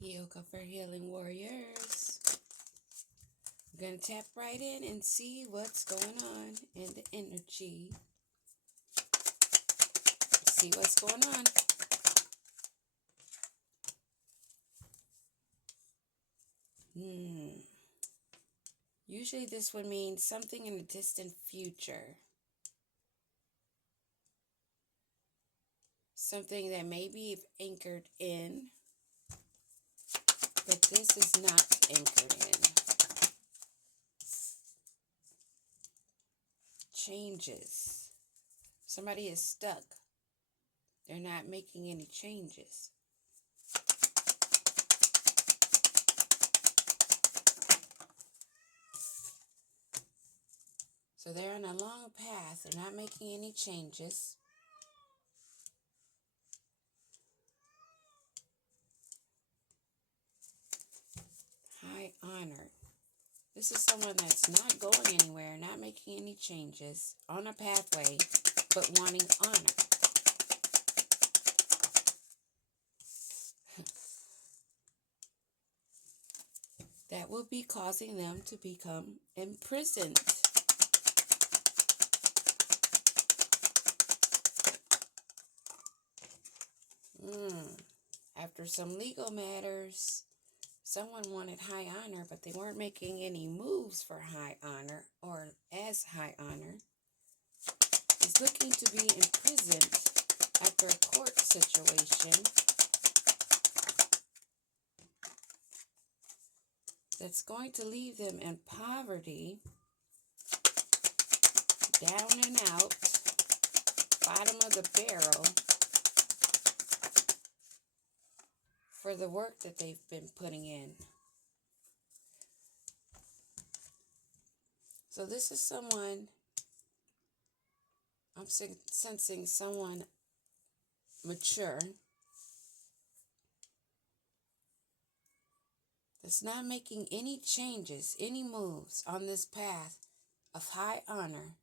Yoga for Healing Warriors. I'm going to tap right in and see what's going on in the energy. See what's going on. Usually this would mean something in the distant future. Something that may be anchored in, but this is not anchored in. Changes. Somebody is stuck. They're not making any changes. So they're on a long path. They're not making any changes. High honor. This is someone that's not going anywhere, not making any changes, on a pathway, but wanting honor. That will be causing them to become imprisoned. After some legal matters, someone wanted high honor, but they weren't making any moves for high honor or as high honor. Is looking to be imprisoned after a court situation that's going to leave them in poverty, down and out, bottom of the barrel, for the work that they've been putting in. So this is someone, I'm sensing someone mature that's not making any changes, any moves on this path of high honor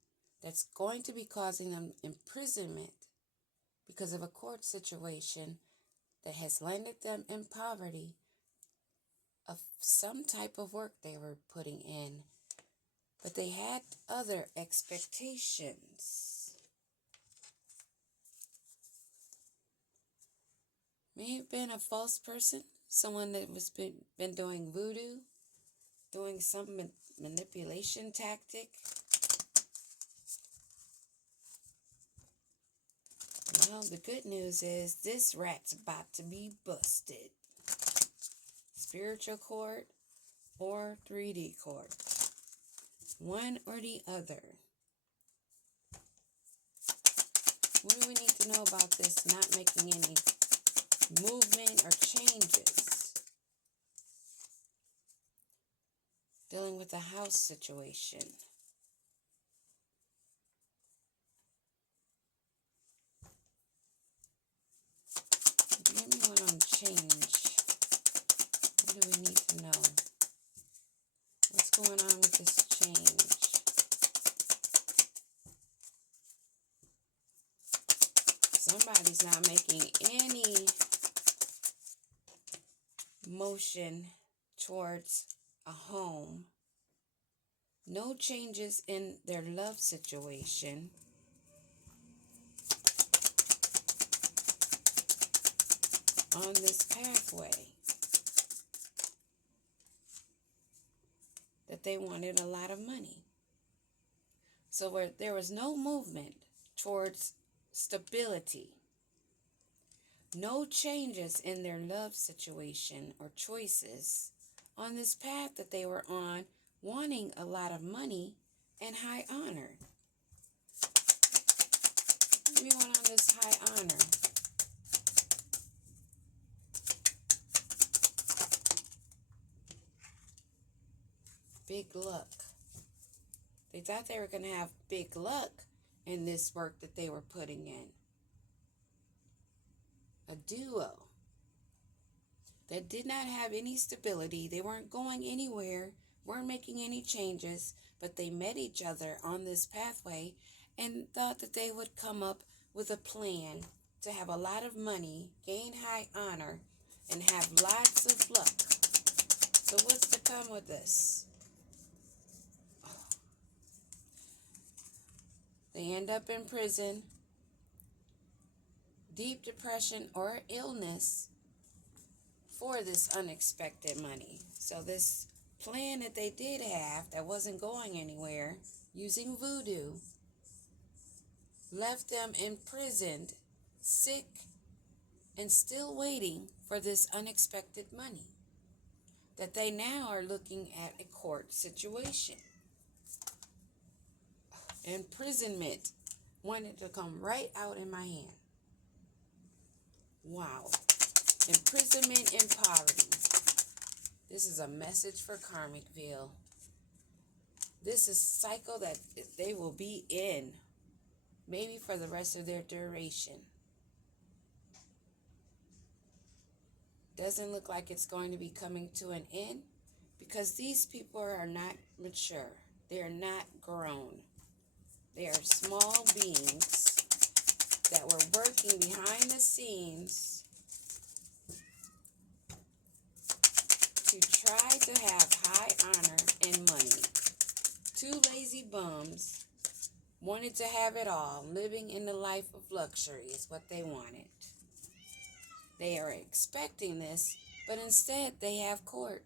that's going to be causing them imprisonment because of a court situation that has landed them in poverty of some type of work they were putting in. But they had other expectations. May have been a false person, someone that was been doing voodoo, doing some manipulation tactic. Well, the good news is this rat's about to be busted. Spiritual court or 3D court. One or the other. What do we need to know about this not making any movement or changes? Dealing with a house situation. Give me one on change. What do we need to know? What's going on with this change? Somebody's not making any motion towards a home. No changes in their love situation. On this pathway that they wanted a lot of money. So where there was no movement towards stability, no changes in their love situation or choices on this path that they were on, wanting a lot of money and high honor. We went on this high honor. Big luck. They thought they were going to have big luck in this work that they were putting in. A duo that did not have any stability. They weren't going anywhere, weren't making any changes, but they met each other on this pathway and thought that they would come up with a plan to have a lot of money, gain high honor, and have lots of luck. So what's to come with this? They end up in prison, deep depression or illness for this unexpected money. So this plan that they did have that wasn't going anywhere, using voodoo, left them imprisoned, sick, and still waiting for this unexpected money that they now are looking at a court situation. Imprisonment wanted to come right out in my hand. Wow. Imprisonment in poverty. This is a message for Karmicville. This is a cycle that they will be in, maybe for the rest of their duration. Doesn't look like it's going to be coming to an end because these people are not mature. They are not grown. They are small beings that were working behind the scenes to try to have high honor and money. Two lazy bums wanted to have it all, living in the life of luxury is what they wanted. They are expecting this, but instead they have court.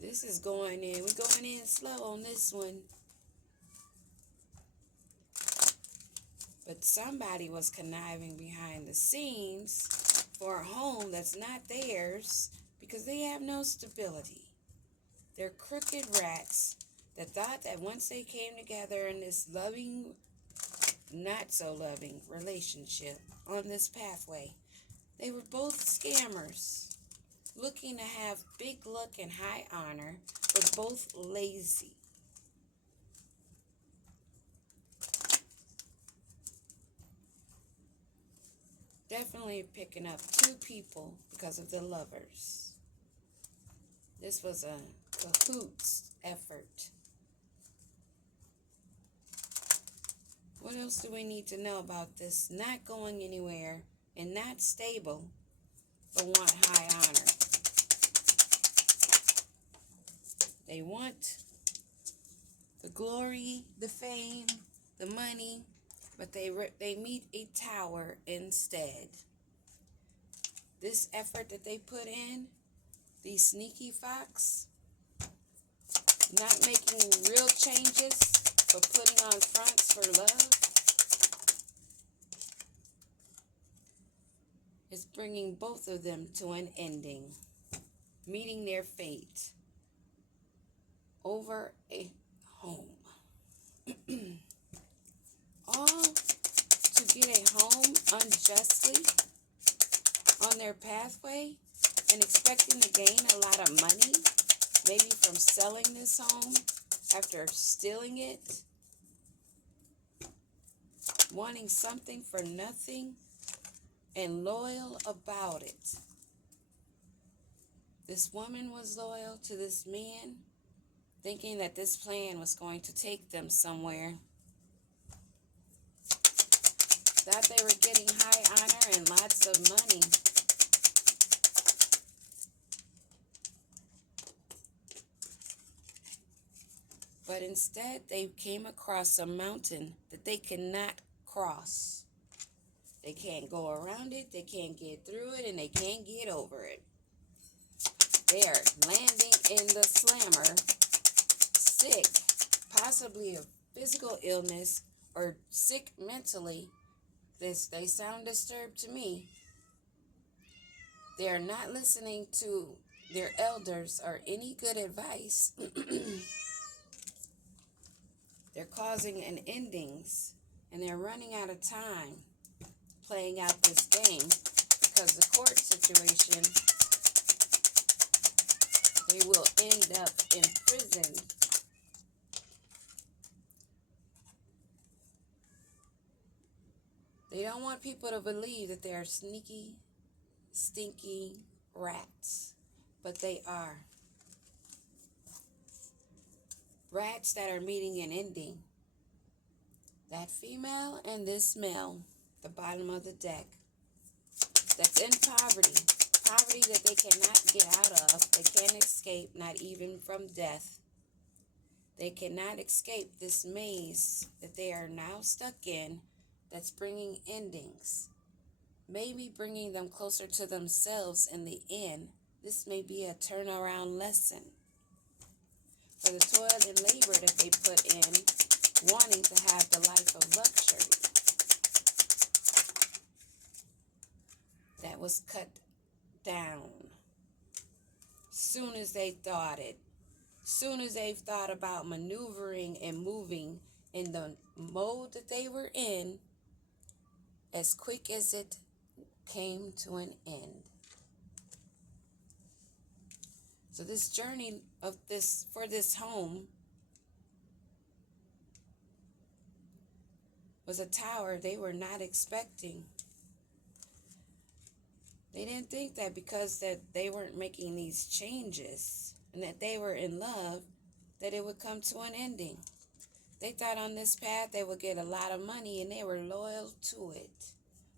This is going in. We're going in slow on this one. But somebody was conniving behind the scenes for a home that's not theirs because they have no stability. They're crooked rats that thought that once they came together in this loving, not so loving relationship on this pathway, they were both scammers, looking to have big luck and high honor, but both lazy. Definitely picking up two people because of the lovers. This was a cahoots effort. What else do we need to know about this not going anywhere and not stable, but want high honor? They want the glory, the fame, the money, but they meet a tower instead. This effort that they put in, these sneaky fox, not making real changes, but putting on fronts for love, is bringing both of them to an ending, meeting their fate over a home. All to get a home unjustly on their pathway and expecting to gain a lot of money, maybe from selling this home after stealing it, wanting something for nothing and loyal about it. This woman was loyal to this man, thinking that this plan was going to take them somewhere. Thought they were getting high honor and lots of money. But instead, they came across a mountain that they cannot cross. They can't go around it, they can't get through it, and they can't get over it. They are landing in the slammer, sick, possibly of physical illness, or sick mentally. They sound disturbed to me. They are not listening to their elders or any good advice. They're causing an endings, and they're running out of time playing out this game because the court situation, they will end up in prison. They don't want people to believe that they are sneaky, stinky rats, but they are. Rats that are meeting an ending. That female and this male the bottom of the deck, that's in poverty, poverty that they cannot get out of, they can't escape, not even from death. They cannot escape this maze that they are now stuck in that's bringing endings, maybe bringing them closer to themselves in the end. This may be a turnaround lesson for the toil and labor that they put in, wanting to have the life of luxury that was cut down soon as they thought it. Soon as they thought about maneuvering and moving in the mode that they were in, as quick as it came to an end. So this journey of this for this home was a tower they were not expecting. They didn't think that because that they weren't making these changes and that they were in love, that it would come to an ending. They thought on this path they would get a lot of money, and they were loyal to it.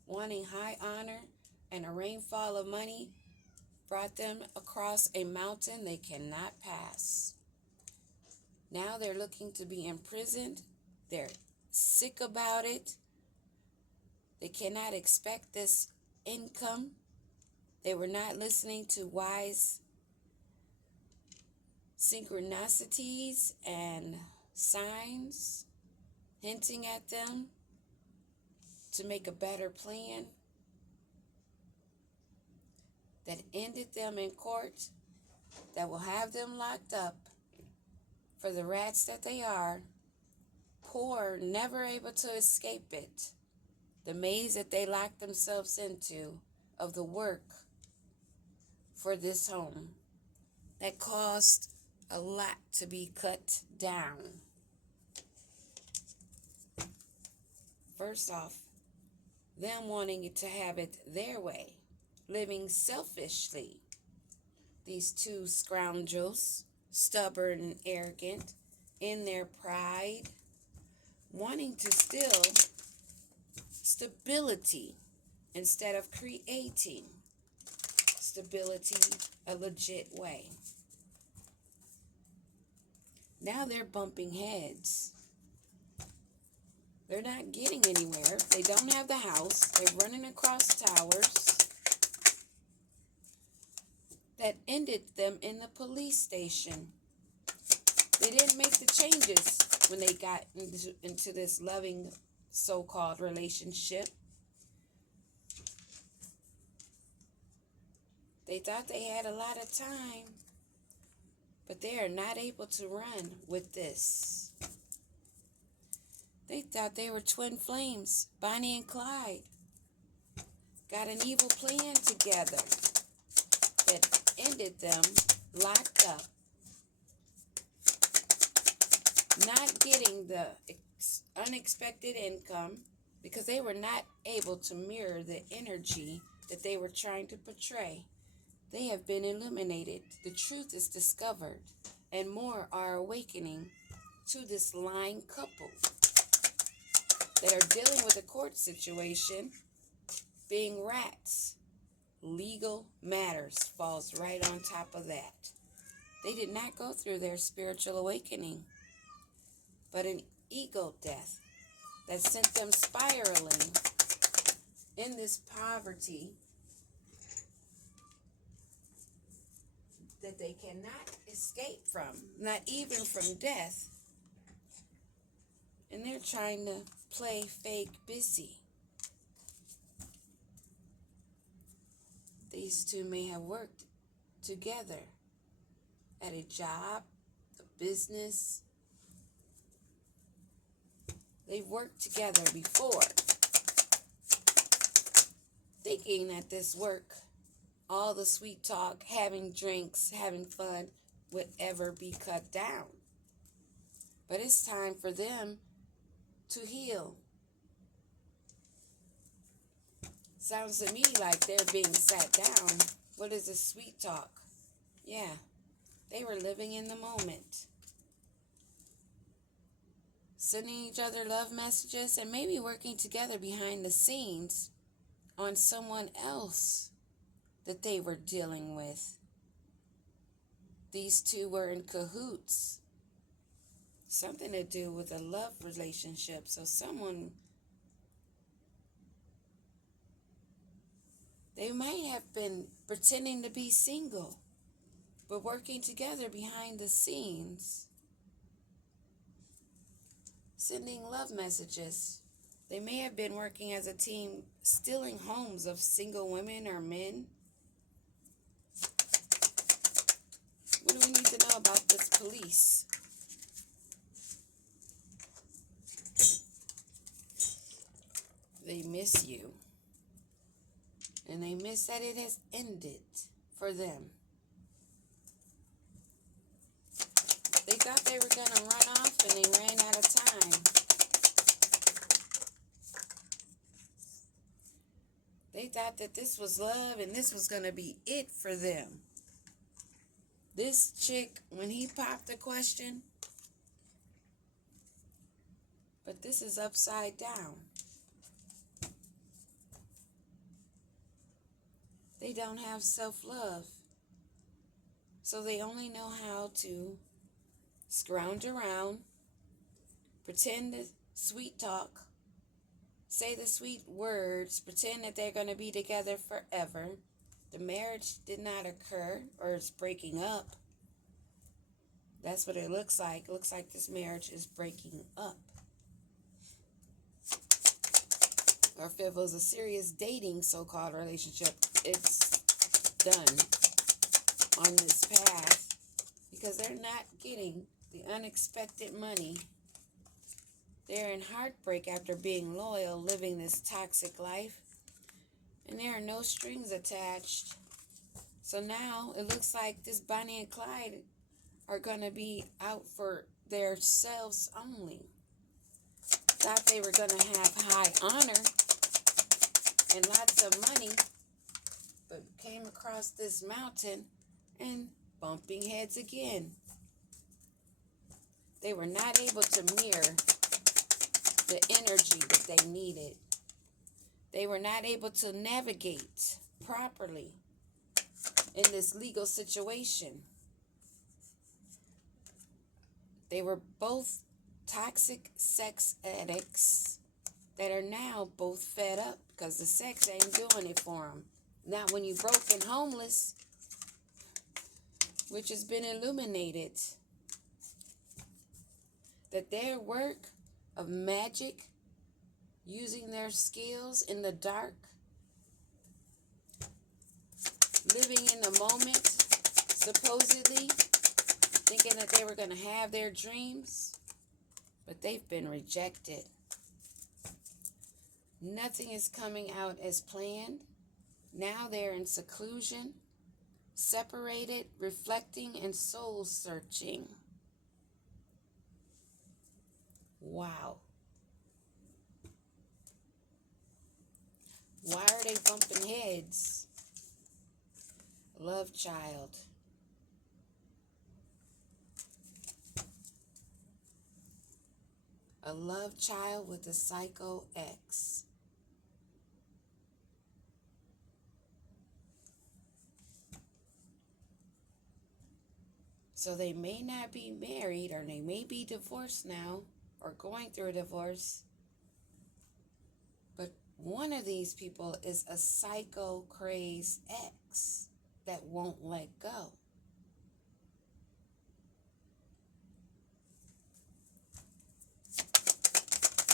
Wanting high honor and a rainfall of money brought them across a mountain they cannot pass. Now they're looking to be imprisoned. They're sick about it. They cannot expect this income. They were not listening to wise synchronicities and signs hinting at them to make a better plan that ended them in court, that will have them locked up for the rats that they are, poor, never able to escape it, the maze that they locked themselves into of the work for this home that caused a lot to be cut down. First off, them wanting to have it their way, living selfishly. These two scoundrels, stubborn and arrogant in their pride, wanting to steal stability instead of creating stability a legit way. Now they're bumping heads. They're not getting anywhere. They don't have the house. They're running across towers that ended them in the police station. They didn't make the changes when they got into this loving so-called relationship. They thought they had a lot of time, but they are not able to run with this. They thought they were twin flames, Bonnie and Clyde. Got an evil plan together that ended them locked up, not getting the unexpected income because they were not able to mirror the energy that they were trying to portray. They have been illuminated. The truth is discovered, and more are awakening to this lying couple that are dealing with a court situation, being rats. Legal matters falls right on top of that. They did not go through their spiritual awakening, but an ego death that sent them spiraling in this poverty that they cannot escape from, not even from death. And they're trying to play fake busy. These two may have worked together at a job, a business. They've worked together before, thinking that this work, all the sweet talk, having drinks, having fun, would ever be cut down. But it's time for them to heal. Sounds to me like they're being sat down. What is a sweet talk? Yeah, they were living in the moment. sending each other love messages, and maybe working together behind the scenes on someone else that they were dealing with. These two were in cahoots. Something to do with a love relationship. So they might have been pretending to be single, but working together behind the scenes, sending love messages. They may have been working as a team, stealing homes of single women or men. What do we need to know about this police? They miss you. And they miss that it has ended for them. They thought they were going to run off and they ran out of time. They thought that this was love and this was going to be it for them. This chick, when he popped the question, but this is upside down. They don't have self-love. So they only know how to scrounge around, pretend to sweet talk, say the sweet words, pretend that they're going to be together forever. The marriage did not occur, or it's breaking up. That's what it looks like. It looks like this marriage is breaking up. Or if it was a serious dating so-called relationship, it's done on this path because they're not getting the unexpected money. They're in heartbreak after being loyal, living this toxic life, and there are no strings attached. So now it looks like this Bonnie and Clyde are going to be out for themselves only. Thought they were going to have high honor and lots of money, but came across this mountain and bumping heads again. They were not able to mirror the energy that they needed. They were not able to navigate properly in this legal situation. They were both toxic sex addicts that are now both fed up because the sex ain't doing it for them. Not when you're broke and homeless, which has been illuminated. That their work of magic, using their skills in the dark, living in the moment, supposedly, thinking that they were going to have their dreams, but they've been rejected. Nothing is coming out as planned. Now they're in seclusion, separated, reflecting, and soul searching. Wow. Why are they bumping heads? Love child. A love child with a psycho ex. So they may not be married, or they may be divorced now, or going through a divorce. But one of these people is a psycho crazed ex that won't let go.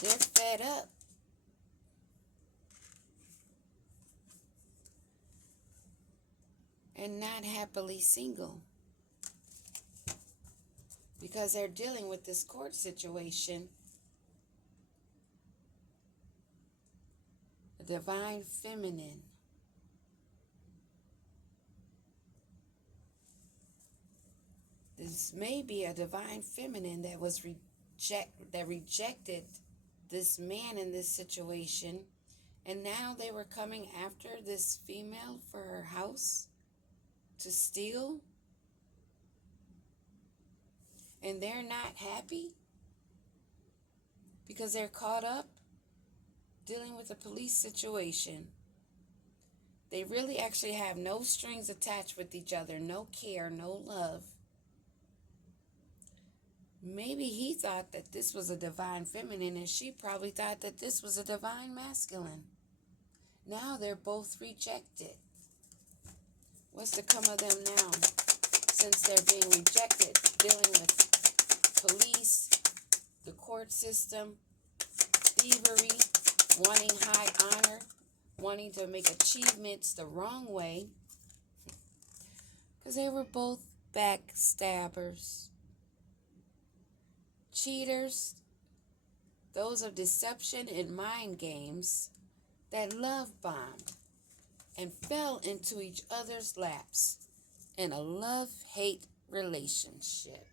They're fed up. And not happily single. Because they're dealing with this court situation. A divine feminine. This may be a divine feminine that was rejected this man in this situation, and now they were coming after this female for her house to steal, and they're not happy. because they're caught up dealing with a police situation. They really actually have no strings attached with each other, no care, no love. Maybe he thought that this was a divine feminine and she probably thought that this was a divine masculine. Now they're both rejected. What's to come of them now? Since they're being rejected, dealing with police, the court system, thievery, wanting high honor, wanting to make achievements the wrong way, because they were both backstabbers, cheaters, those of deception and mind games that love bombed and fell into each other's laps in a love-hate relationship.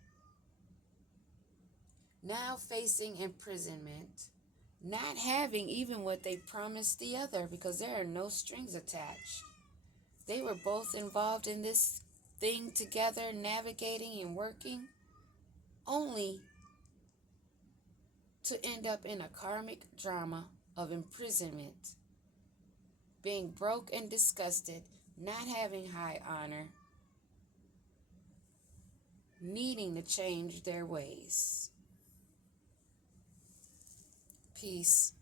Now facing imprisonment, not having even what they promised the other because there are no strings attached. They were both involved in this thing together, navigating and working, only to end up in a karmic drama of imprisonment, being broke and disgusted, not having high honor, needing to change their ways. Peace.